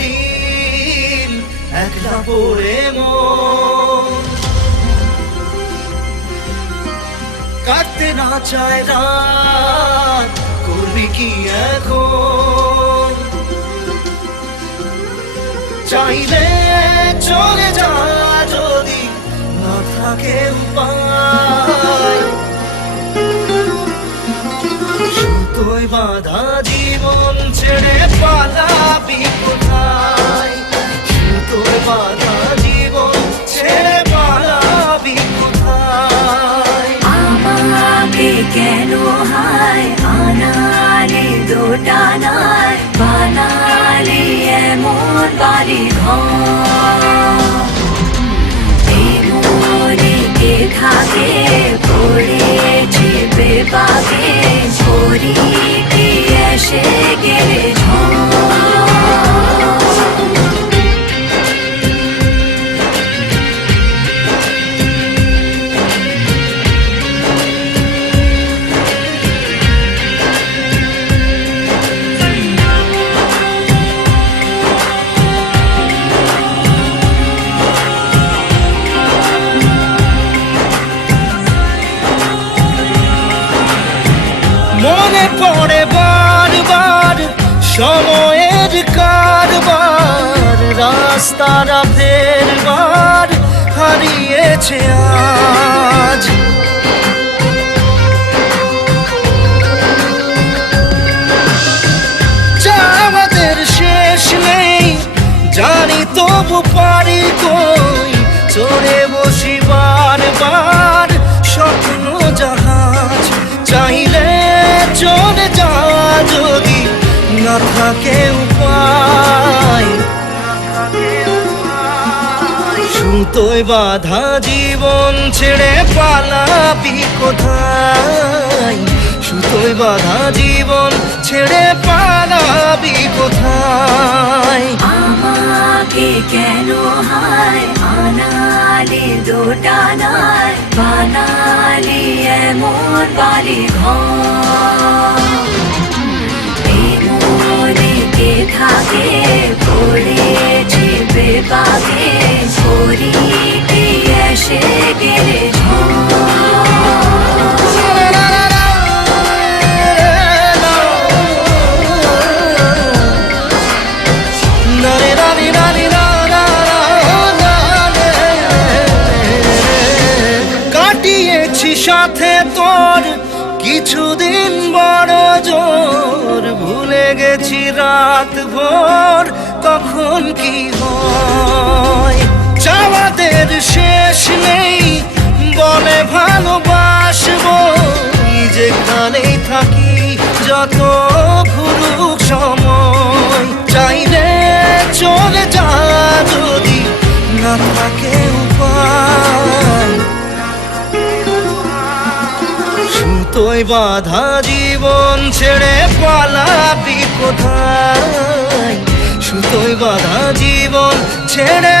দিন একলা পড়ে মন কাটতে না চায় রাত, করবি কি এখন? চাইলে চলে যা যদি না থাকে উপায়, সুতোয় বাঁধা জীবন ছেড়ে পালাবি কোথায়? সুতোয় বাঁধা জীবন ছেড়ে পালাবি কোথায়? আমাকে কেন হায় আনালি দোটানায় বানালি এমন বাড়ি ঘর? মনে কে থাকে পড়েছি বেবাকে, ছড়ি কি এসে গেলে মনে পড়ে বারবার সময়ের কারবার, রাস্তারা ফেরবার হারিয়েছে আজ। আমাদের শেষ নেই জানি, তবু পারি কই চড়ে বসি বারবার স্বপ্ন জাহাজ। চাইলে চলে যা যদি না থাকে উপায়, সুতোয় বাঁধা জীবন ছেড়ে পালাবি কোথায়? সুতোয় বাঁধা জীবন ছেড়ে পালাবি কোথায়? আমাকে কেন হায় আনালি দোটানায় বানালি এমন বাড়ি ঘর? মনে কে থাকে পড়েছি বেবাকে, ছড়ি কি এসে গেলে কাটিয়েছি সাথে তোর কিছুদিন বড় জোর, ভুলে গেছি রাত ভোর কখন কি হয়। চাওয়াদের শেষ নেই বলে ভালোবাসবো, যেখানেই থাকি যত ঘুরুক সময়। চাইলে চলে যা যদি না থাকে উপায়, সুতোয় বাঁধা জীবন ছেড়ে পালাবি কোথায়? সুতোয় বাঁধা জীবন ছেড়ে